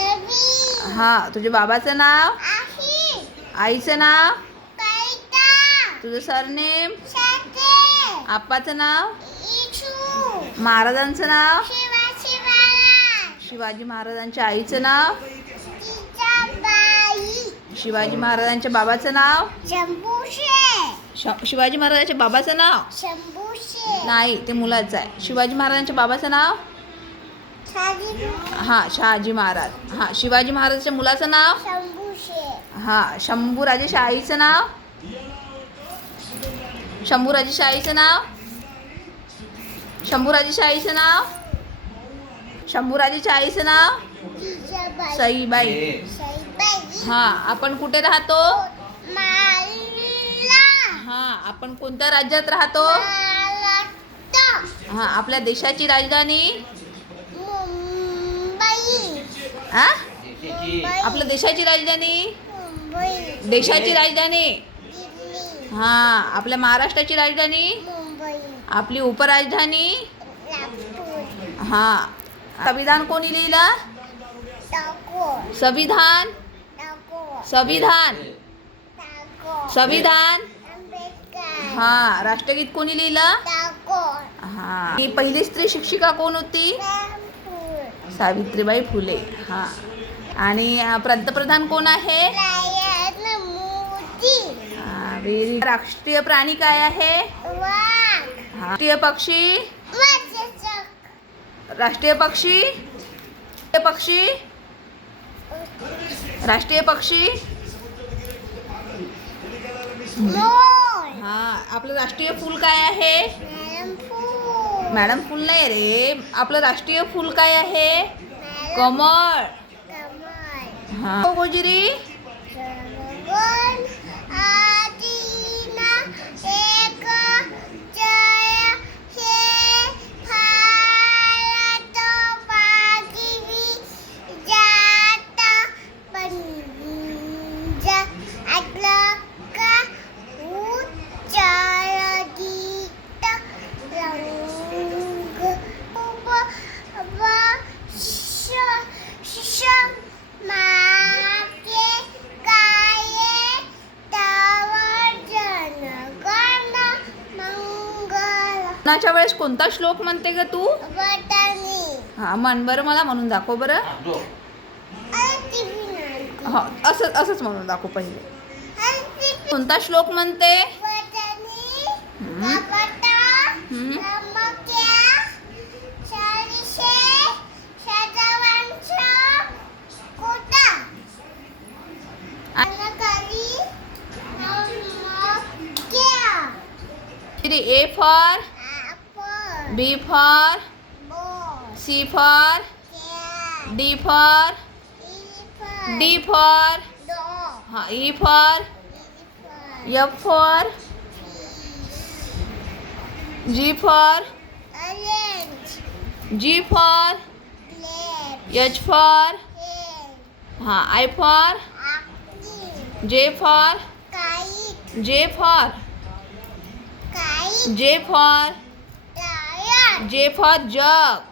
हा, तुझ्या बाबाचं नाव, आईचं नाव, तुझं सरनेम, आप्पाचं नाव, महाराजांचं नाव, शिवाजी महाराजांच्या आईचं नाव, शिवाजी महाराजांच्या बाबाचं नाव, शिवाजी महाराजांच्या बाबाचं नाव नाही, ते मुलाचं आहे. शिवाजी महाराजांच्या बाबाचं नाव, हा, शहाजी महाराज. हा, शिवाजी महाराजांच्या मुलाचं नाव, हा, शंभूराजेच्या आईचं नाव, शंभूराजेच्या आईचं नाव, शंभूराजेच्या आईचं नाव, शंभूराजेच्या आईचं नाव, सईबाई. हा, आपण कुठे राहतो? हा, आपण कोणत्या राज्यात राहतो? हा, आपल्या देशाची राजधानी, हा, आपल्या देशाची राजधानी, देशाची राजधानी, हा, आपल्या महाराष्ट्राची राजधानी, आपली उपराजधानी, हा. संविधान कोणी लिहिलं? संविधान, संविधान, संविधान. हा, राष्ट्रगीत कोणी लिहिलं? हा. ही पहिली स्त्री शिक्षिका कोण होती? सावित्रीबाई फुले. हा, आणि पंतप्रधान कोण आहे? राष्ट्रीय प्राणी काय आहे? राष्ट्रीय पक्षी, राष्ट्रीय पक्षी, पक्षी, राष्ट्रीय पक्षी. हा, आपलं राष्ट्रीय फूल काय आहे? मॅडम फूल नाही रे, आपलं राष्ट्रीय फूल काय आहे? कमळ. हा, गोजरी. नाच्या वेळेस कोणता श्लोक म्हणते ग तू? हा, म्हण बरं, मला म्हणून दाखव बरं. हा, असंच म्हणून दाखव पहिले. कोणता श्लोक म्हणते? A for B for C for D for D for हाँ E for F for G for G for H for हाँ I for J for J for J for jug,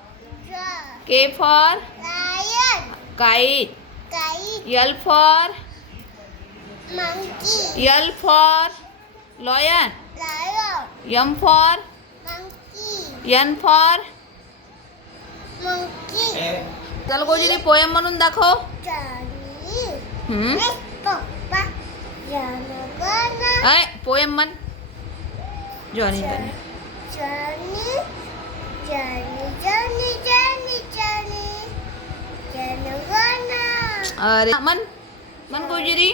K for kite, L for L for lion, M for N for चल Gojri poem म्हणून दाखव. Poem म्हण. Johnny Johnny अरे मन मन गोजरी.